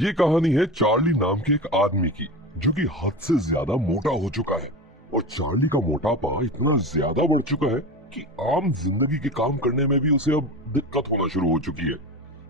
ये कहानी है चार्ली नाम के एक आदमी की जो कि हद से ज्यादा मोटा हो चुका है। और चार्ली का मोटापा इतना ज्यादा बढ़ चुका है कि आम जिंदगी के काम करने में भी उसे अब दिक्कत होना शुरू हो चुकी है।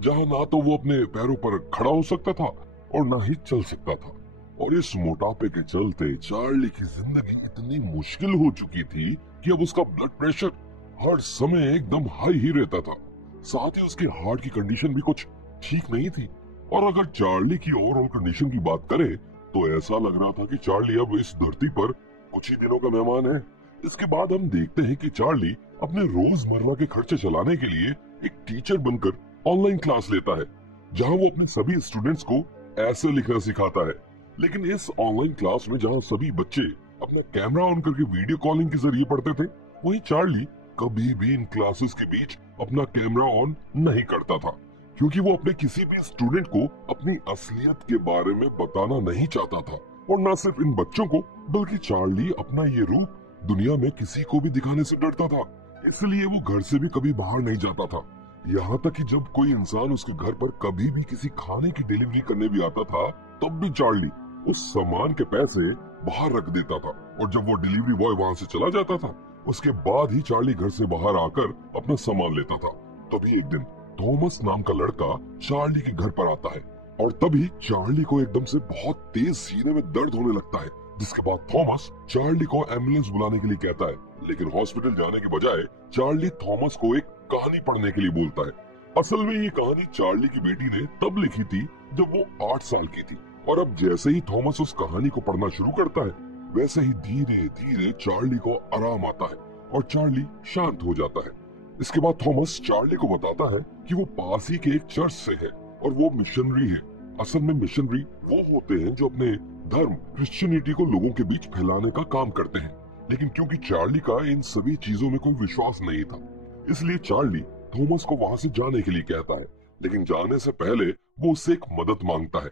जहाँ ना तो वो अपने पैरों पर खड़ा हो सकता था और ना ही चल सकता था। और इस मोटापे के चलते चार्ली की जिंदगी इतनी मुश्किल हो चुकी थी कि अब उसका ब्लड प्रेशर हर समय एकदम हाई ही रहता था। साथ ही उसके हार्ट की कंडीशन भी कुछ ठीक नहीं थी। और अगर चार्ली की ओवरऑल कंडीशन की बात करें तो ऐसा लग रहा था कि चार्ली अब इस धरती पर कुछ ही दिनों का मेहमान है। इसके बाद हम देखते हैं कि चार्ली अपने रोजमर्रा के खर्चे चलाने के लिए एक टीचर बनकर ऑनलाइन क्लास लेता है, जहां वो अपने सभी स्टूडेंट्स को ऐसे लिखना सिखाता है। लेकिन इस ऑनलाइन क्लास में जहां सभी बच्चे अपना कैमरा ऑन करके वीडियो कॉलिंग के जरिए पढ़ते थे, वहीं चार्ली कभी भी इन क्लासेस के बीच अपना कैमरा ऑन नहीं करता था, क्योंकि वो अपने किसी भी स्टूडेंट को अपनी असलियत के बारे में बताना नहीं चाहता था। और न सिर्फ इन बच्चों को, बल्कि चार्ली अपना ये रूप दुनिया में किसी को भी दिखाने से डरता था। इसलिए वो घर से भी कभी बाहर नहीं जाता था। यहाँ तक कि जब कोई इंसान उसके घर पर कभी भी किसी खाने की डिलीवरी करने भी आता था, तब भी चार्ली उस सामान के पैसे बाहर रख देता था। और जब वो डिलीवरी बॉय वहाँ से चला जाता था, उसके बाद ही चार्ली घर से बाहर आकर अपना सामान लेता था। तभी एक दिन थॉमस नाम का लड़का चार्ली के घर पर आता है और तभी चार्ली को एकदम से बहुत तेज सीने में दर्द होने लगता है। जिसके बाद थॉमस चार्ली को एम्बुलेंस बुलाने के लिए कहता है, लेकिन हॉस्पिटल जाने के बजाय चार्ली थॉमस को एक कहानी पढ़ने के लिए बोलता है। असल में ये कहानी चार्ली की बेटी ने तब लिखी थी जब वो 8 साल की थी। और अब जैसे ही थॉमस उस कहानी को पढ़ना शुरू करता है, वैसे ही धीरे धीरे चार्ली को आराम आता है और चार्ली शांत हो जाता है। इसके बाद थॉमस चार्ली को बताता है कि वो पास ही के एक चर्च से है और वो मिशनरी है। असल में मिशनरी वो होते हैं जो अपने धर्म क्रिश्चियनिटी को लोगों के बीच फैलाने का काम करते हैं। लेकिन क्योंकि चार्ली का इन सभी चीजों में कोई विश्वास नहीं था, इसलिए चार्ली थॉमस को वहां से जाने के लिए कहता है। लेकिन जाने से पहले वो उससे एक मदद मांगता है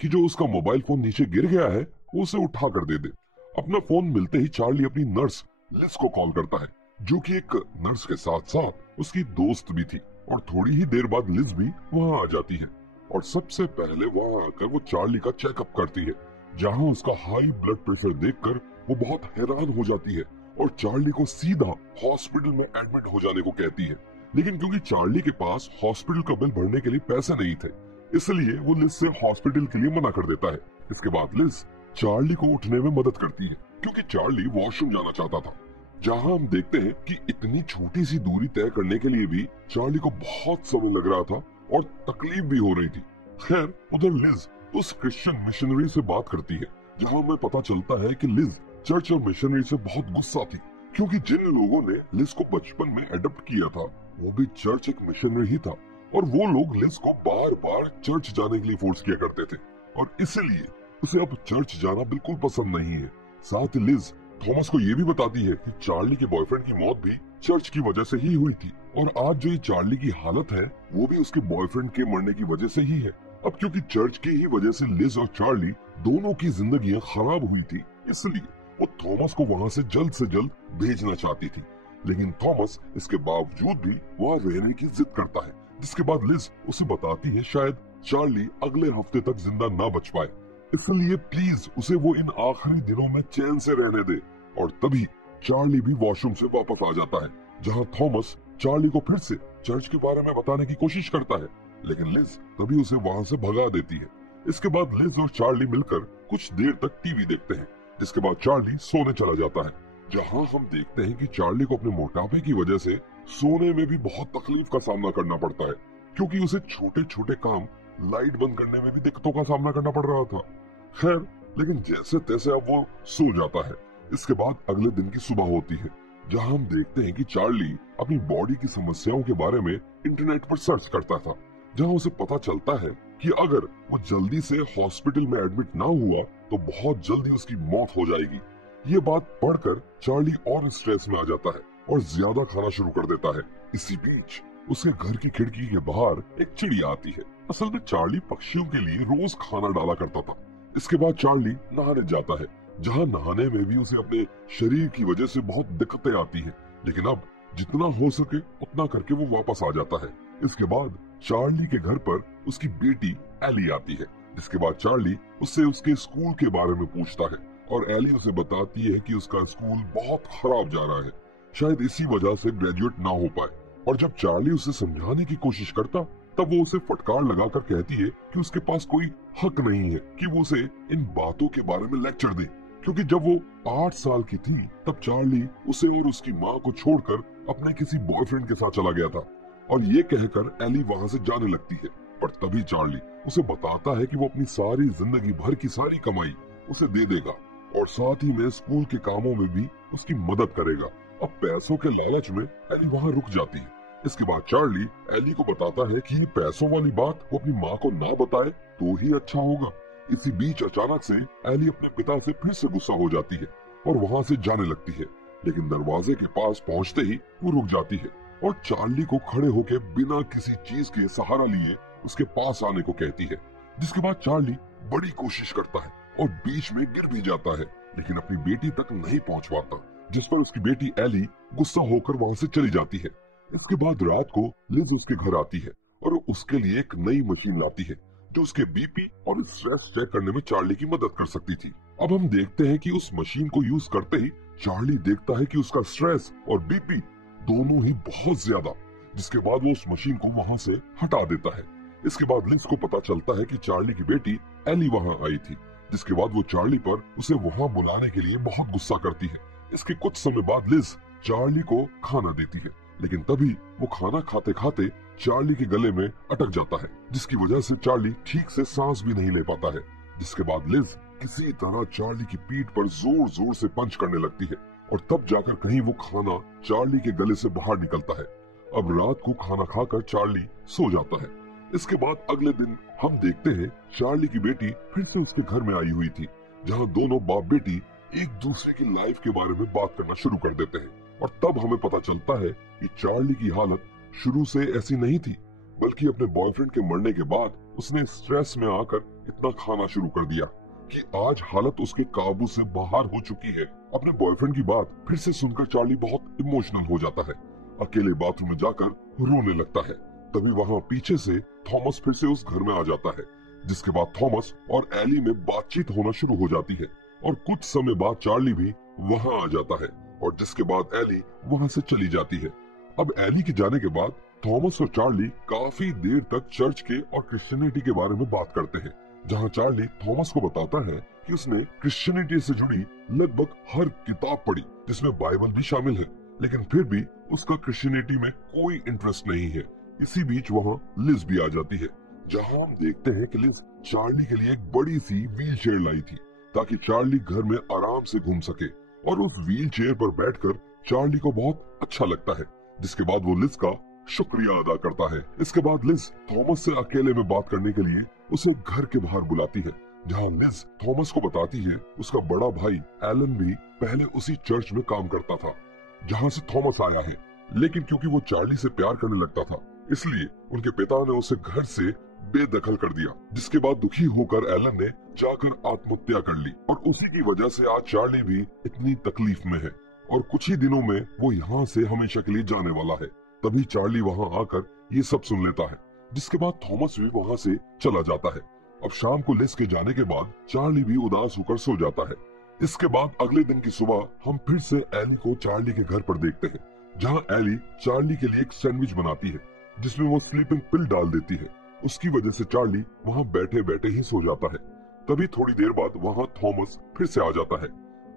कि जो उसका मोबाइल फोन नीचे गिर गया है वो उसे उठा कर दे दे। अपना फोन मिलते ही चार्ली अपनी नर्स लिस को कॉल करता है, जो कि एक नर्स के साथ साथ उसकी दोस्त भी थी। और थोड़ी ही देर बाद लिज भी वहां आ जाती है और सबसे पहले वहां आकर वो चार्ली का चेकअप करती है, जहां उसका हाई ब्लड प्रेशर देखकर वो बहुत हैरान हो जाती है और चार्ली को सीधा हॉस्पिटल में एडमिट हो जाने को कहती है। लेकिन क्योंकि चार्ली के पास हॉस्पिटल का बिल भरने के लिए पैसे नहीं थे, इसलिए वो लिज से हॉस्पिटल के लिए मना कर देता है। इसके बाद लिज चार्ली को उठने में मदद करती है, क्योंकि चार्ली वॉशरूम जाना चाहता था। जहां हम देखते हैं कि इतनी छोटी सी दूरी तय करने के लिए भी चार्ली को बहुत समय लग रहा था और तकलीफ भी हो रही थी। खैर, उधर लिज उस क्रिश्चियन मिशनरी से बात करती है, जहां हमें पता चलता है कि लिज चर्च और मिशनरी से बहुत गुस्सा थी, क्योंकि जिन लोगों ने लिज को बचपन में अडॉप्ट किया था वो भी चर्च एक मिशनरी ही था। और वो लोग लिज को बार बार चर्च जाने के लिए फोर्स किया करते थे और इसलिए उसे अब चर्च जाना बिल्कुल पसंद नहीं है। साथ ही लिज थॉमस को ये भी बताती है कि चार्ली के बॉयफ्रेंड की मौत भी चर्च की वजह से ही हुई थी और आज जो ये चार्ली की हालत है वो भी उसके बॉयफ्रेंड के मरने की वजह से ही है। अब क्योंकि चर्च की ही वजह से लिज और चार्ली दोनों की जिंदगियां खराब हुई थी, इसलिए वो थॉमस को वहां से जल्द भेजना चाहती थी। लेकिन थॉमस इसके बावजूद भी वहां रहने की जिद करता है, जिसके बाद लिज उसे बताती है शायद चार्ली अगले हफ्ते तक जिंदा ना बच पाए, इसलिए प्लीज उसे वो इन आखिरी दिनों में चैन से रहने दे। और तभी चार्ली भी वॉशरूम से वापस आ जाता है, जहां थॉमस चार्ली को फिर से चर्च के बारे में बताने की कोशिश करता है, लेकिन लिज तभी उसे वहां से भगा देती है। इसके बाद लिज और चार्ली मिलकर कुछ देर तक टीवी देखते हैं, जिसके बाद चार्ली सोने चला जाता है, जहां हम देखते हैं कि चार्ली को अपने मोटापे की वजह से सोने में भी बहुत तकलीफ का सामना करना पड़ता है, क्योंकि उसे छोटे छोटे काम लाइट बंद करने में भी दिक्कतों का सामना करना पड़ रहा था। खैर, लेकिन जैसे तैसे अब वो सो जाता है। इसके बाद अगले दिन की सुबह होती है, जहां हम देखते हैं कि चार्ली अपनी बॉडी की समस्याओं के बारे में इंटरनेट पर सर्च करता था, जहां उसे पता चलता है कि अगर वो जल्दी से हॉस्पिटल में एडमिट ना हुआ तो बहुत जल्दी उसकी मौत हो जाएगी। ये बात पढ़कर चार्ली और स्ट्रेस में आ जाता है और ज्यादा खाना शुरू कर देता है। इसी बीच उसके घर की खिड़की के बाहर एक चिड़िया आती है। असल में चार्ली पक्षियों के लिए रोज खाना डाला करता था। इसके बाद चार्ली नहाने जाता है, जहां नहाने में भी उसे अपने शरीर की वजह से बहुत दिक्कतें आती हैं, लेकिन अब जितना हो सके उतना करके वो वापस आ जाता है। इसके बाद चार्ली के घर पर उसकी बेटी एली आती है, जिसके बाद चार्ली उससे उसके स्कूल के बारे में पूछता है और एली उसे बताती है कि उसका स्कूल बहुत खराब जा रहा है, शायद इसी वजह से ग्रेजुएट ना हो पाए। और जब चार्ली उसे समझाने की कोशिश करता तब वो उसे फटकार लगाकर कहती है कि उसके पास कोई हक नहीं है कि वो उसे इन बातों के बारे में लेक्चर दे, क्योंकि जब वो 8 साल की थी तब चार्ली उसे और उसकी माँ को छोड़कर अपने किसी बॉयफ्रेंड के साथ चला गया था। और ये कहकर एली वहाँ से जाने लगती है, पर तभी चार्ली उसे बताता है कि वो अपनी सारी जिंदगी भर की सारी कमाई उसे दे देगा और साथ ही में स्कूल के कामों में भी उसकी मदद करेगा। अब पैसों के लालच में एली वहाँ रुक जाती है। इसके बाद चार्ली एली को बताता है कि ये पैसों वाली बात वो अपनी माँ को ना बताए तो ही अच्छा होगा। इसी बीच अचानक से एली अपने पिता से फिर से गुस्सा हो जाती है और वहाँ से जाने लगती है, लेकिन दरवाजे के पास पहुँचते ही वो रुक जाती है और चार्ली को खड़े होकर बिना किसी चीज के सहारा लिए उसके पास आने को कहती है। जिसके बाद चार्ली बड़ी कोशिश करता है और बीच में गिर भी जाता है, लेकिन अपनी बेटी तक नहीं पहुंच पाता, जिस पर उसकी बेटी एली गुस्सा होकर वहां से चली जाती है। इसके बाद रात को लिज उसके घर आती है और उसके लिए एक नई मशीन लाती है जो उसके बीपी और स्ट्रेस चेक करने में चार्ली की मदद कर सकती थी। अब हम देखते हैं कि उस मशीन को यूज करते ही चार्ली देखता है कि उसका स्ट्रेस और बीपी दोनों ही बहुत ज्यादा, जिसके बाद वो उस मशीन को वहां से हटा देता है। इसके बाद लिज को पता चलता है कि चार्ली की बेटी एली वहां आई थी, जिसके बाद वो चार्ली पर उसे वहां बुलाने के लिए बहुत गुस्सा करती है। इसके कुछ समय बाद लिज चार्ली को खाना देती है, लेकिन तभी वो खाना खाते खाते चार्ली के गले में अटक जाता है, जिसकी वजह से चार्ली ठीक से सांस भी नहीं ले पाता है। जिसके बाद लिज किसी तरह चार्ली की पीठ पर जोर जोर से पंच करने लगती है और तब जाकर कहीं वो खाना चार्ली के गले से बाहर निकलता है। अब रात को खाना खाकर चार्ली सो जाता है। इसके बाद अगले दिन हम देखते हैं चार्ली की बेटी फिर से उसके घर में आई हुई थी, जहां दोनों बाप बेटी एक दूसरे की लाइफ के बारे में बात करना शुरू कर देते हैं। और तब हमें पता चलता है कि चार्ली की हालत शुरू से ऐसी नहीं थी, बल्कि अपने बॉयफ्रेंड के मरने के बाद उसने स्ट्रेस में आकर इतना खाना शुरू कर दिया कि आज हालत उसके काबू से बाहर हो चुकी है। अपने बॉयफ्रेंड की बात फिर से सुनकर चार्ली बहुत इमोशनल हो जाता है, अकेले बाथरूम में जाकर रोने लगता है। तभी वहाँ पीछे से थॉमस फिर से उस घर में आ जाता है, जिसके बाद थॉमस और एली में बातचीत होना शुरू हो जाती है और कुछ समय बाद चार्ली भी वहाँ आ जाता है और जिसके बाद एली वहाँ से चली जाती है। अब एली के जाने के बाद थॉमस और चार्ली काफी देर तक चर्च के और क्रिश्चियनिटी के बारे में बात करते हैं, जहाँ चार्ली थॉमस को बताता है कि उसने क्रिश्चियनिटी से जुड़ी लगभग हर किताब पढ़ी जिसमें बाइबल भी शामिल है, लेकिन फिर भी उसका क्रिश्चियनिटी में कोई इंटरेस्ट नहीं है। इसी बीच वहाँ लिज भी आ जाती है, जहाँ हम देखते हैं कि लिज चार्ली के लिए एक बड़ी सी व्हील चेयर लाई थी ताकि चार्ली घर में आराम से घूम सके, और उस व्हील चेयर पर बैठकर चार्ली को बहुत अच्छा लगता है। जिसके बाद वो लिज का शुक्रिया अदा करता है। इसके बाद लिज थॉमस से अकेले में बात करने के लिए उसे घर के बाहर बुलाती है, जहाँ लिज थॉमस को बताती है उसका बड़ा भाई एलन भी पहले उसी चर्च में काम करता था जहाँ से थॉमस आया है, लेकिन क्योंकि वो चार्ली से प्यार करने लगता था इसलिए उनके पिता ने उसे घर से बेदखल कर दिया। जिसके बाद दुखी होकर एलन ने जाकर आत्महत्या कर ली और उसी की वजह से आज चार्ली भी इतनी तकलीफ में है और कुछ ही दिनों में वो यहाँ से हमेशा के लिए जाने वाला है। तभी चार्ली वहाँ आकर ये सब सुन लेता है, जिसके बाद थॉमस भी वहाँ से चला जाता है। अब शाम को लिज के जाने के बाद चार्ली भी उदास होकर सो जाता है। इसके बाद अगले दिन की सुबह हम फिर से एली को चार्ली के घर पर देखते हैं, जहाँ एली चार्ली के लिए एक सैंडविच बनाती है जिसमें वो स्लीपिंग पिल डाल देती है। उसकी वजह से चार्ली वहाँ बैठे बैठे ही सो जाता है। तभी थोड़ी देर बाद वहाँ थॉमस फिर से आ जाता है,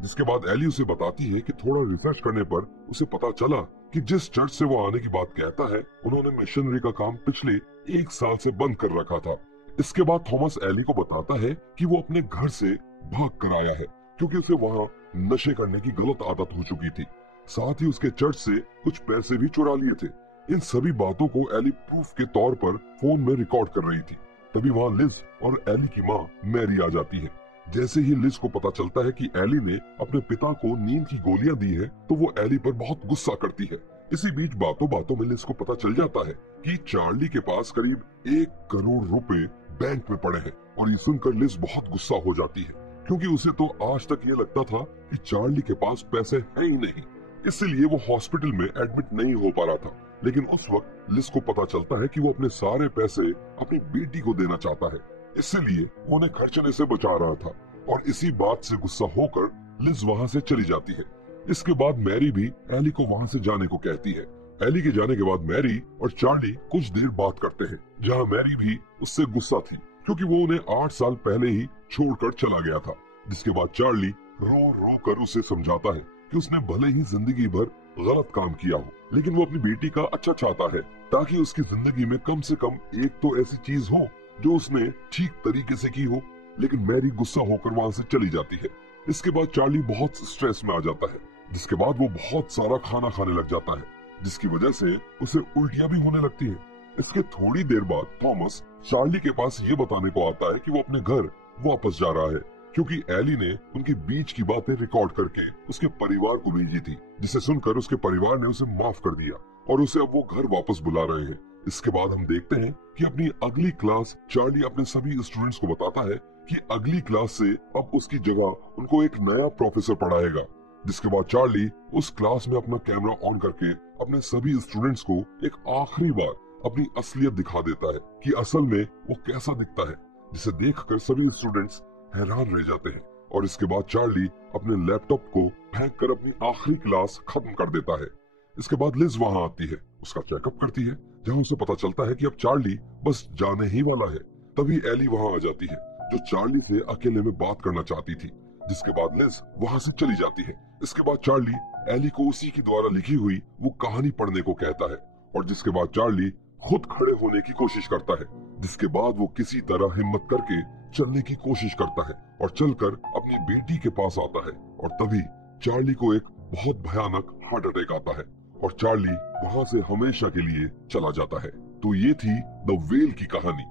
जिसके बाद एली उसे बताती है कि थोड़ा रिसर्च करने पर उसे पता चला कि जिस चर्च से वो आने की बात कहता है उन्होंने मिशनरी का काम पिछले 1 साल से बंद कर रखा था। इसके बाद थॉमस एली को बताता है कि वो अपने घर से भाग कर आया है क्योंकि उसे वहाँ नशे करने की गलत आदत हो चुकी थी। साथ ही उसके चर्च से कुछ पैसे भी चुरा लिए थे। इन सभी बातों को एली प्रूफ के तौर पर फोन में रिकॉर्ड कर रही थी। तभी वहाँ लिज और एली की माँ मैरी आ जाती है। जैसे ही लिज को पता चलता है कि एली ने अपने पिता को नींद की गोलियां दी है तो वो एली पर बहुत गुस्सा करती है। इसी बीच बातों बातों में लिज को पता चल जाता है कि चार्ली के पास करीब 1 करोड़ रुपए बैंक में पड़े हैं और ये सुनकर लिज बहुत गुस्सा हो जाती है क्योंकि उसे तो आज तक ये लगता था कि चार्ली के पास पैसे है ही नहीं, इसलिए वो हॉस्पिटल में एडमिट नहीं हो पा रहा था। लेकिन उस वक्त लिज को पता चलता है कि वो अपने सारे पैसे अपनी बेटी को देना चाहता है इसलिए वो उन्हें खर्चने से बचा रहा था। और इसी बात से गुस्सा होकर लिज वहाँ से चली जाती है। इसके बाद मैरी भी एली को वहाँ से जाने को कहती है। एली के जाने के बाद मैरी और चार्ली कुछ देर बात करते हैं, जहाँ मैरी भी उससे गुस्सा थी क्योंकि वो उन्हें 8 साल पहले ही छोड़कर चला गया था। जिसके बाद चार्ली रो रो कर उसे समझाता है कि उसने भले ही जिंदगी भर गलत काम किया हो, लेकिन वो अपनी बेटी का अच्छा चाहता है ताकि उसकी जिंदगी में कम से कम एक तो ऐसी चीज हो जो उसने ठीक तरीके से की हो। लेकिन मैरी गुस्सा होकर वहाँ से चली जाती है। इसके बाद चार्ली बहुत स्ट्रेस में आ जाता है, जिसके बाद वो बहुत सारा खाना खाने लग जाता है, जिसकी वजह से उसे उल्टियां भी होने लगती है। इसके थोड़ी देर बाद थॉमस चार्ली के पास ये बताने को आता है कि वो अपने घर वापस जा रहा है क्योंकि एली ने उनके बीच की बातें रिकॉर्ड करके उसके परिवार को भेजी थी, जिसे सुनकर उसके परिवार ने उसे माफ कर दिया और उसे अब वो घर वापस बुला रहे हैं। इसके बाद हम देखते हैं कि अपनी अगली क्लास चार्ली अपने सभी स्टूडेंट्स को बताता है कि अगली क्लास से अब उसकी जगह उनको एक नया प्रोफेसर पढ़ाएगा। जिसके बाद चार्ली उस क्लास में अपना कैमरा ऑन करके अपने सभी स्टूडेंट्स को एक आखिरी बार अपनी असलियत दिखा देता है कि असल में वो कैसा दिखता है, जिसे देखकर सभी स्टूडेंट्स हैरान रह जाते हैं। और इसके बाद चार्ली अपने लैपटॉप को फेंक कर अपनी आखिरी क्लास खत्म कर देता है। इसके बाद लिज वहाँ आती है, उसका चेकअप करती है, जहाँ उसे पता चलता है कि अब चार्ली बस जाने ही वाला है। तभी एली वहाँ आ जाती है जो चार्ली से अकेले में बात करना चाहती थी। जिसके बाद लिज वहाँ से चली जाती है। इसके बाद चार्ली एली को उसी की द्वारा लिखी हुई वो कहानी पढ़ने को कहता है और जिसके बाद चार्ली खुद खड़े होने की कोशिश करता है। जिसके बाद वो किसी तरह हिम्मत करके चलने की कोशिश करता है और चलकर अपनी बेटी के पास आता है। और तभी चार्ली को एक बहुत भयानक हार्ट अटैक आता है और चार्ली वहाँ से हमेशा के लिए चला जाता है। तो ये थी द व्हेल की कहानी।